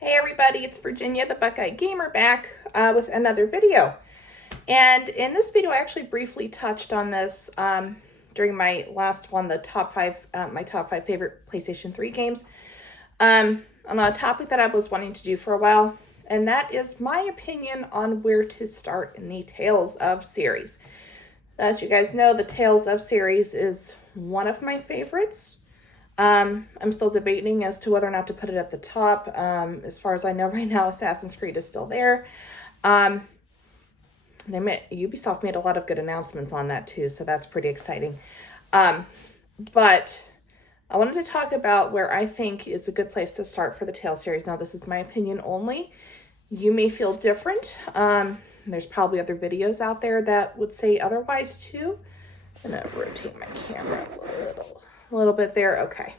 Hey everybody, it's Virginia, the Buckeye Gamer, back with another video. And in this video, I actually briefly touched on this during my last one, the my top five favorite PlayStation 3 games, on a topic that I was wanting to do for a while, and that is my opinion on where to start in the Tales of series. As you guys know, the Tales of series is one of my favorites. I'm still debating as to whether or not to put it at the top. As far as I know right now, Assassin's Creed is still there. Ubisoft made a lot of good announcements on that too, so that's pretty exciting. But I wanted to talk about where I think is a good place to start for the Tales series. Now, this is my opinion only. You may feel different. There's probably other videos out there that would say otherwise too. I'm gonna rotate my camera a little bit there. Okay.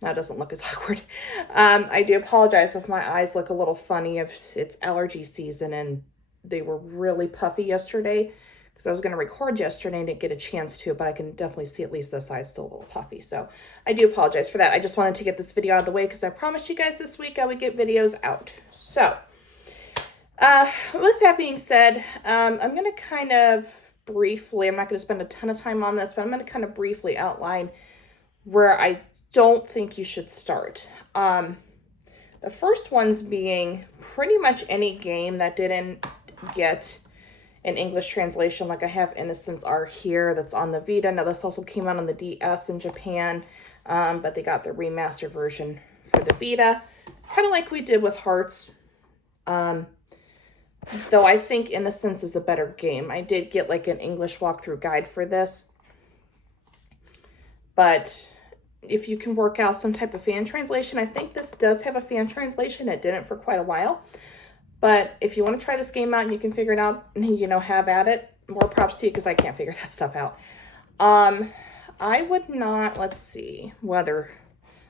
That doesn't look as awkward. I do apologize if my eyes look a little funny. If it's allergy season and they were really puffy yesterday because I was going to record yesterday and didn't get a chance to, but I can definitely see at least this eye's still a little puffy. So I do apologize for that. I just wanted to get this video out of the way because I promised you guys this week I would get videos out. So with that being said, I'm going to kind of briefly, I'm not going to spend a ton of time on this, but I'm going to kind of briefly outline where I don't think you should start. The first ones being pretty much any game that didn't get an English translation. Like I have Innocence Are Here that's on the Vita. Now this also came out on the DS in Japan, but they got the remastered version for the Vita. Kind of like we did with Hearts. Though I think Innocence is a better game. I did get like an English walkthrough guide for this. But if you can work out some type of fan translation, I think this does have a fan translation. It didn't for quite a while. But if you want to try this game out and you can figure it out, have at it, more props to you because I can't figure that stuff out. I would not, let's see, whether,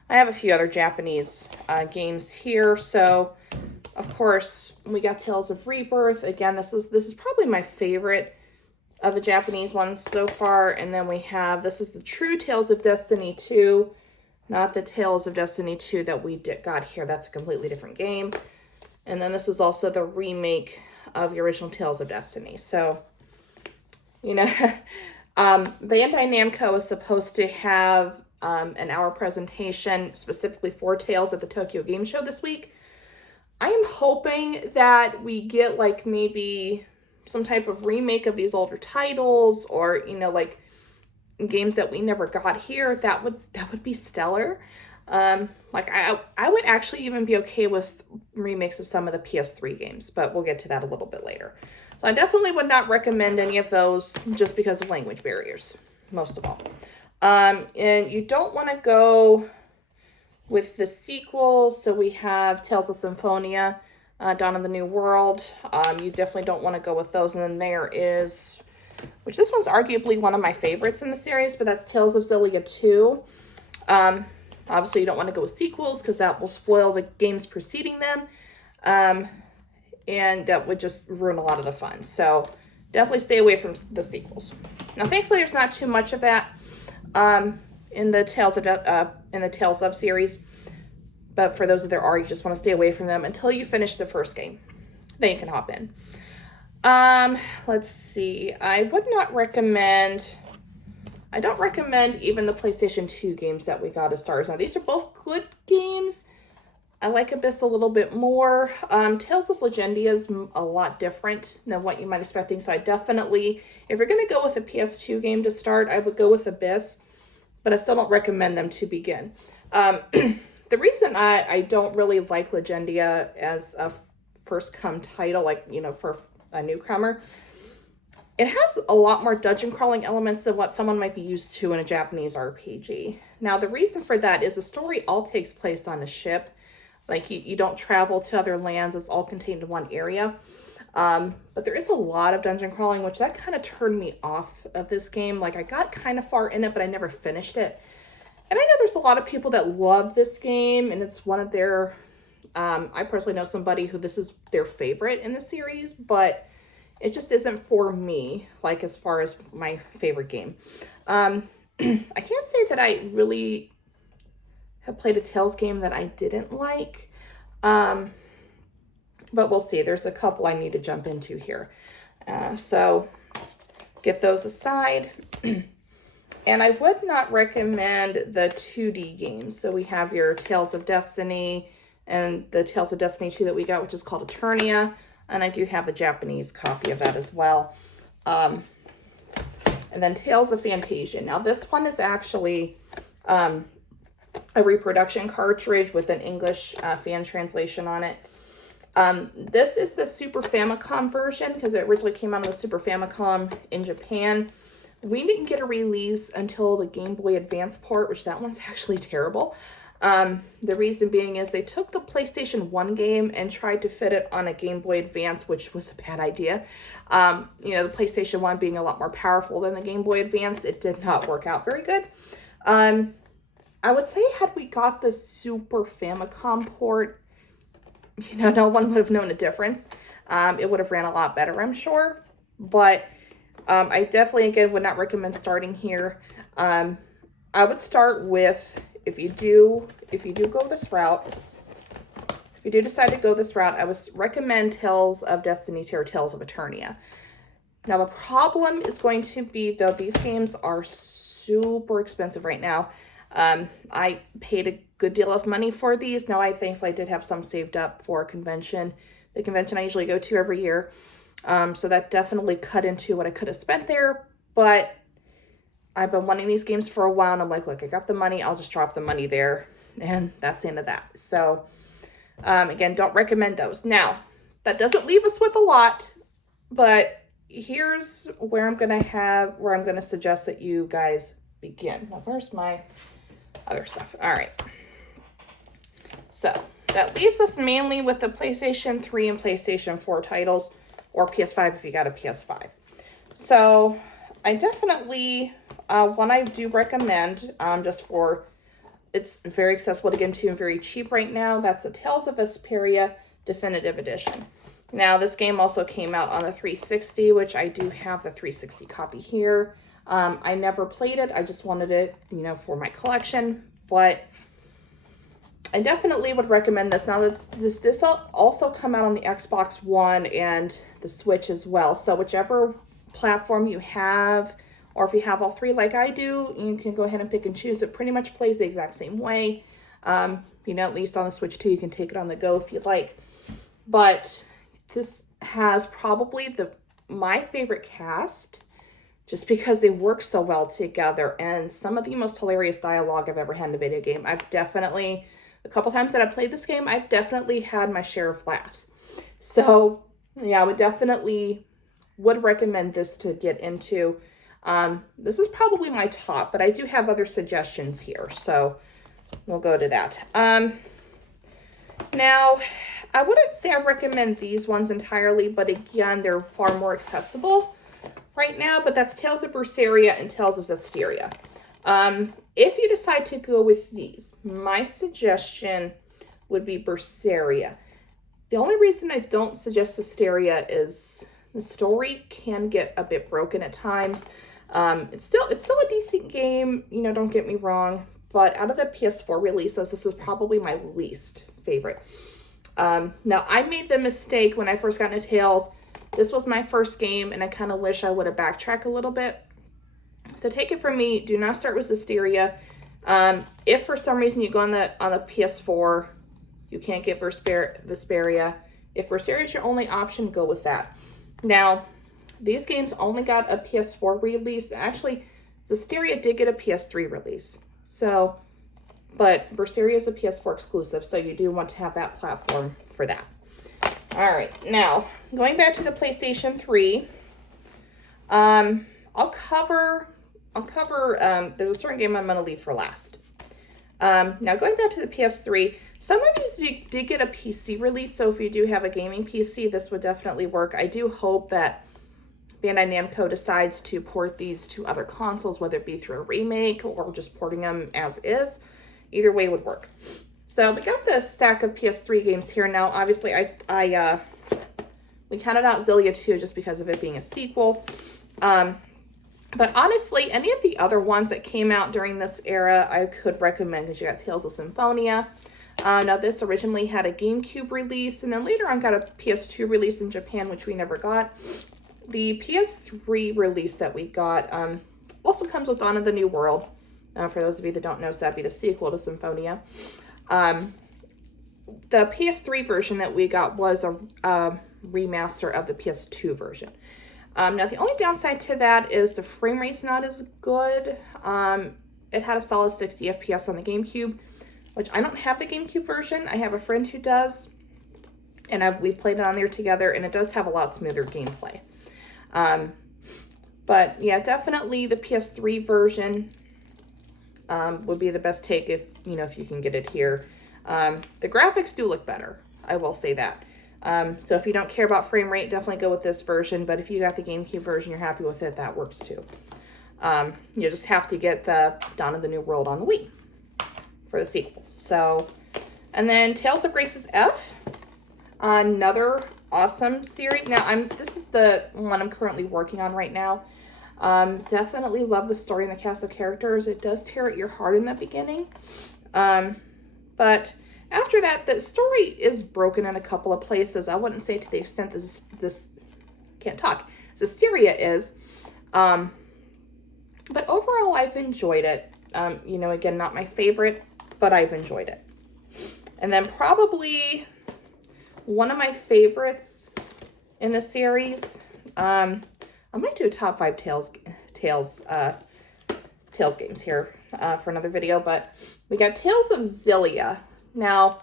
I have a few other Japanese games here. So, of course, we got Tales of Rebirth. Again, this is probably my favorite of the Japanese ones so far. And then we have, this is the true Tales of Destiny 2, not the Tales of Destiny 2 that we got here. That's a completely different game. And then this is also the remake of the original Tales of Destiny. So, Bandai Namco is supposed to have an hour presentation specifically for Tales at the Tokyo Game Show this week. I am hoping that we get like maybe some type of remake of these older titles, or like games that we never got here. That would be stellar. Like I would actually even be okay with remakes of some of the PS3 games, but we'll get to that a little bit later. So I definitely would not recommend any of those just because of language barriers, most of all. And you don't want to go with the sequels. So we have Tales of Symphonia, Dawn of the New World. You definitely don't want to go with those. And then there is, which this one's arguably one of my favorites in the series, but that's Tales of Xillia 2. Obviously, you don't want to go with sequels because that will spoil the games preceding them. And that would just ruin a lot of the fun. So definitely stay away from the sequels. Now, thankfully, there's not too much of that in the Tales of series. But for those that there are, you just want to stay away from them until you finish the first game. Then you can hop in. Let's see. I don't recommend even the PlayStation 2 games that we got as stars. Now, these are both good games. I like Abyss a little bit more. Tales of Legendia is a lot different than what you might expecting. So I definitely, if you're going to go with a PS2 game to start, I would go with Abyss. But I still don't recommend them to begin. The reason I don't really like Legendia as a first come title, for a newcomer, it has a lot more dungeon crawling elements than what someone might be used to in a Japanese RPG. Now, the reason for that is the story all takes place on a ship. Like, you don't travel to other lands. It's all contained in one area. But there is a lot of dungeon crawling, which that kind of turned me off of this game. Like, I got kind of far in it, but I never finished it. And I know there's a lot of people that love this game, and it's one of their, I personally know somebody who this is their favorite in the series, but it just isn't for me, like as far as my favorite game. I can't say that I really have played a Tales game that I didn't like. But we'll see. There's a couple I need to jump into here. So get those aside. And I would not recommend the 2D games. So we have your Tales of Destiny and the Tales of Destiny 2 that we got, which is called Eternia. And I do have the Japanese copy of that as well. And then Tales of Phantasia. Now this one is actually a reproduction cartridge with an English fan translation on it. This is the Super Famicom version because it originally came out on the Super Famicom in Japan. We didn't get a release until the Game Boy Advance port, which that one's actually terrible. The reason being is they took the PlayStation 1 game and tried to fit it on a Game Boy Advance, which was a bad idea. You know, the PlayStation 1 being a lot more powerful than the Game Boy Advance, it did not work out very good. I would say had we got the Super Famicom port, you know, no one would have known a difference. It would have ran a lot better, I'm sure. But I definitely, again, would not recommend starting here. I would start with, if you do go this route, if you do decide to go this route, I would recommend Tales of Destiny 2 or Tales of Eternia. Now, the problem is going to be, though, these games are super expensive right now. I paid a good deal of money for these. Now, I thankfully did have some saved up for a convention. The convention I usually go to every year. So that definitely cut into what I could have spent there. But I've been wanting these games for a while. And I'm like, look, I got the money. I'll just drop the money there. And that's the end of that. So, again, don't recommend those. Now, that doesn't leave us with a lot. But here's where I'm going to suggest that you guys begin. Now, where's my other stuff? All right. So that leaves us mainly with the PlayStation 3 and PlayStation 4 titles, or PS5 if you got a PS5. So I definitely, one I do recommend, just for, it's very accessible to get into and very cheap right now. That's the Tales of Vesperia Definitive Edition. Now, this game also came out on the 360, which I do have the 360 copy here. I never played it. I just wanted it, you know, for my collection. But I definitely would recommend this. Now, this also come out on the Xbox One and the Switch as well. So whichever platform you have, or if you have all three like I do, you can go ahead and pick and choose. It pretty much plays the exact same way. You know, at least on the Switch too, you can take it on the go if you'd like. But this has probably my favorite cast, just because they work so well together, and some of the most hilarious dialogue I've ever had in a video game. A couple times that I played this game, I've definitely had my share of laughs. So, yeah, I would recommend this to get into. This is probably my top, but I do have other suggestions here, so we'll go to that. Now, I wouldn't say I recommend these ones entirely, but again, they're far more accessible right now, but that's Tales of Berseria and Tales of Zestiria. If you decide to go with these, my suggestion would be Berseria. The only reason I don't suggest Zestiria is the story can get a bit broken at times. It's still a decent game, you know, don't get me wrong, but out of the PS4 releases, this is probably my least favorite. Now, I made the mistake when I first got into Tales. This was my first game, and I kind of wish I would have backtracked a little bit. So take it from me, do not start with Zestiria. If for some reason you go on the PS4, you can't get Vesperia. If Berseria is your only option, go with that. Now, these games only got a PS4 release. Actually, Zestiria did get a PS3 release. So, but Berseria is a PS4 exclusive, so you do want to have that platform for that. All right, now, going back to the PlayStation 3, I'll cover, there's a certain game I'm going to leave for last. Now, going back to the PS3, some of these did get a PC release, so if you do have a gaming PC, this would definitely work. I do hope that Bandai Namco decides to port these to other consoles, whether it be through a remake or just porting them as is. Either way would work. So we got the stack of PS3 games here. Now, obviously, we counted out Xillia 2 just because of it being a sequel. But honestly, any of the other ones that came out during this era, I could recommend, because you got Tales of Symphonia. Now this originally had a GameCube release, and then later on got a PS2 release in Japan, which we never got. The PS3 release that we got also comes with Dawn of the New World. For those of you that don't know, so that'd be the sequel to Symphonia. The PS3 version that we got was a remaster of the PS2 version. Now, the only downside to that is the frame rate's not as good. It had a solid 60 FPS on the GameCube, which I don't have the GameCube version. I have a friend who does, and we've played it on there together, and it does have a lot smoother gameplay. But yeah, definitely the PS3 version would be the best take if you can get it here. The graphics do look better, I will say that. So if you don't care about frame rate, definitely go with this version. But if you got the GameCube version, you're happy with it, that works too. You just have to get the Dawn of the New World on the Wii for the sequel. So, and then Tales of Graces F, another awesome series. Now, this is the one I'm currently working on right now. Definitely love the story and the cast of characters. It does tear at your heart in the beginning. But after that, the story is broken in a couple of places. I wouldn't say to the extent this can't talk, Zestiria is. But overall, I've enjoyed it. Again, not my favorite, but I've enjoyed it. And then probably one of my favorites in the series, I might do a top 5 Tales games here for another video, but we got Tales of Xillia. Now,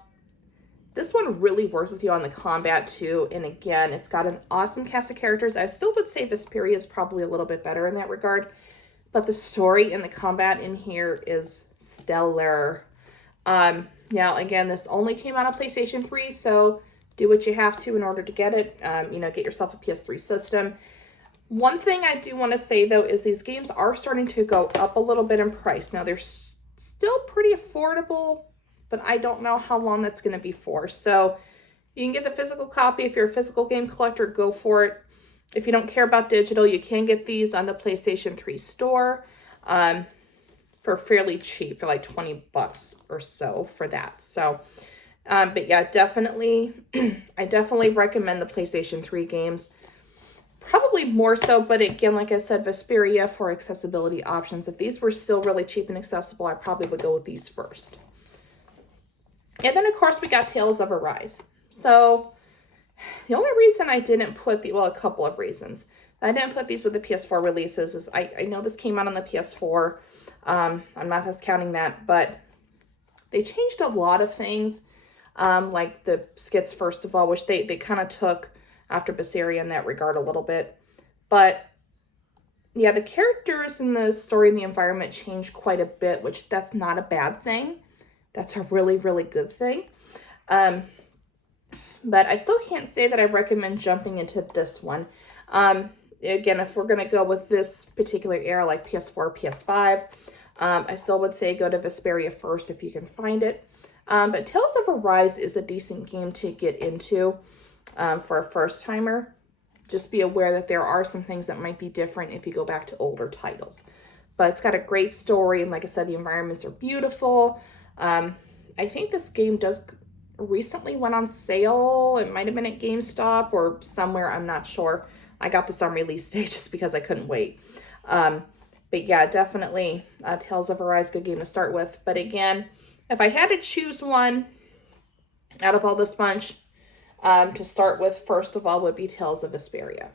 this one really works with you on the combat too, and again, it's got an awesome cast of characters. I still would say Vesperia is probably a little bit better in that regard, but the story and the combat in here is stellar. Now, again, this only came out on PlayStation 3, so do what you have to in order to get it. Get yourself a PS3 system. One thing I do want to say, though, is these games are starting to go up a little bit in price. Now, they're still pretty affordable, but I don't know how long that's going to be for. So you can get the physical copy. If you're a physical game collector, go for it. If you don't care about digital, you can get these on the PlayStation 3 store for fairly cheap, for like 20 bucks or so for that. So, but yeah, definitely, I definitely recommend the PlayStation 3 games. Probably more so, but again, like I said, Vesperia for accessibility options. If these were still really cheap and accessible, I probably would go with these first. And then, of course, we got Tales of Arise. So, the only reason I didn't put a couple of reasons. I didn't put these with the PS4 releases is I know this came out on the PS4. I'm not discounting that, but they changed a lot of things, like the skits, first of all, which they kind of took after Vesperia in that regard a little bit. But yeah, the characters and the story and the environment changed quite a bit, which that's not a bad thing. That's a really, really good thing. But I still can't say that I recommend jumping into this one. Again, if we're going to go with this particular era, like PS4, PS5, I still would say go to Vesperia first if you can find it. But Tales of Arise is a decent game to get into. For a first-timer, just be aware that there are some things that might be different if you go back to older titles. But it's got a great story, and like I said, the environments are beautiful. I think this game recently went on sale. It might have been at GameStop or somewhere, I'm not sure. I got this on release day just because I couldn't wait. But yeah, definitely Tales of Arise, good game to start with. But again, if I had to choose one out of all this bunch, to start with, first of all, would be Tales of Vesperia.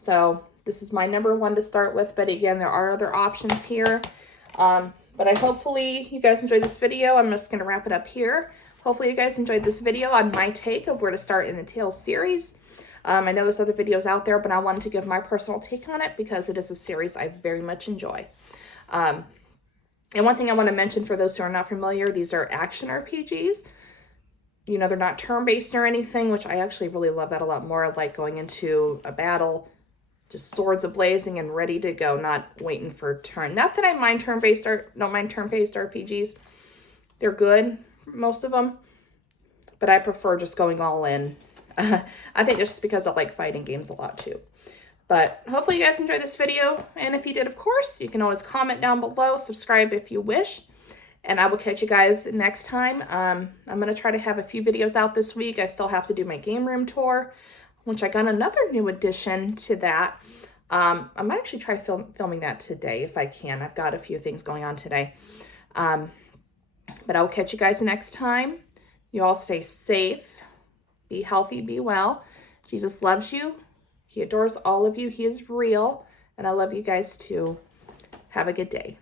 So this is my number one to start with, but again, there are other options here. But hopefully you guys enjoyed this video. I'm just going to wrap it up here. Hopefully you guys enjoyed this video on my take of where to start in the Tales series. I know there's other videos out there, but I wanted to give my personal take on it because it is a series I very much enjoy. And one thing I want to mention for those who are not familiar, these are action RPGs. They're not turn-based or anything, which I actually really love that a lot more. I like going into a battle, just swords a-blazing and ready to go, not waiting for a turn. Not that I don't mind turn-based RPGs. They're good, most of them, but I prefer just going all in. I think just because I like fighting games a lot too. But hopefully you guys enjoyed this video, and if you did, of course, you can always comment down below, subscribe if you wish, And I will catch you guys next time. I'm going to try to have a few videos out this week. I still have to do my game room tour, which I got another new addition to that. I might actually try filming that today if I can. I've got a few things going on today. But I will catch you guys next time. You all stay safe, be healthy, be well. Jesus loves you. He adores all of you. He is real. And I love you guys too. Have a good day.